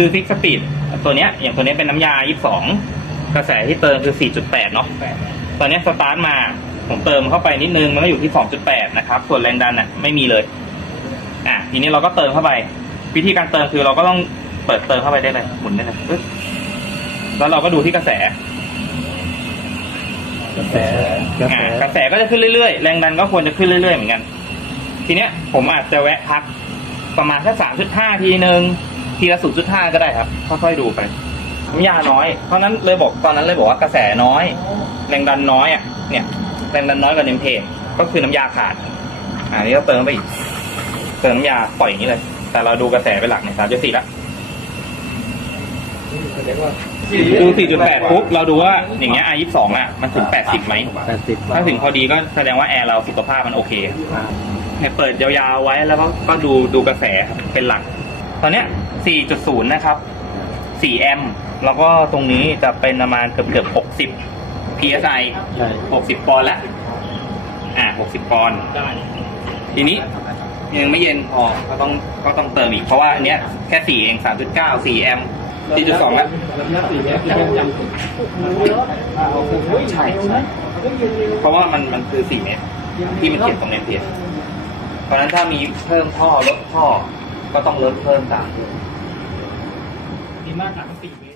คือฟิกสปีดตัวเนี้ยอย่างตัวเนี้ยเป็นน้ำยา 22 กระแสที่เติมคือ 4.8 เนาะตอนเนี้ยสตาร์ทมา ผมเติมเข้าไปนิดนึง มันก็อยู่ที่ 2.8 นะครับ ส่วนแรงดันอะไม่มีเลย อะทีนี้เราก็เติมเข้าไป วิธีการเติมคือเราก็ต้องเปิดเติมเข้าไปได้เลย หมุนได้เลยปึ๊บแล้วเราก็ดูที่กระแสกระแส กระแสอ่ากระแสก็จะขึ้นเรื่อยๆ แรงดันก็ควรจะขึ้นเรื่อยๆ เหมือนกัน ทีเนี้ยผมอาจจะแวะพักประมาณแค่สามจุดห้าทีนึง ทีละศูนย์จุดห้าก็ได้ครับค่อยๆดูไปน้ำยาน้อย เพราะนั้นเลยบอกตอนนั้นเลยบอกว่ากระแสน้อย แรงดันน้อยอะเนี่ยแรงดันน้อยกว่าเนมเพลงก็คือน้ำยาขาดอ่านี่ก็เติมไปอีกเติมน้ำยาปล่อยอย่างนี้เลย แต่เราดูกระแสเป็นหลักเนี่ยสามจุดสี่ละดู4.8ปุ๊บเราดูว่าอย่างเงี้ย R22 อะมันถึง80ไหมแปดสิบถ้าถึงพอดีก็แสดงว่าแอร์เราสุขภาพมันโอเคให้เปิดยาวๆไว้แล้วก็ก็ดูดูกระแสเป็นหลัก ตอนเนี้ย 4.0 นะครับ 4 แอมป์แล้วก็ตรงนี้จะเป็นประมาณเกือบเกือบ 60 psi ใช่ 60 ปอนด์ละ อ่า 60 ปอนด์ทีนี้ยังไม่เย็นพอก็ต้องก็ต้องเติมอีก เพราะว่าอันเนี้ยแค่4เอง 3.9 4 แอมป์ 4.2แล้วใช่ใช่เพราะว่ามันมันคือ 4 เมตรที่มันเขียนตรงเนมเพจเพราะฉะนั้นถ้ามีเพิ่มท่อลดท่อก็ต้องลดเพิ่มตามดี มากสามสี่เม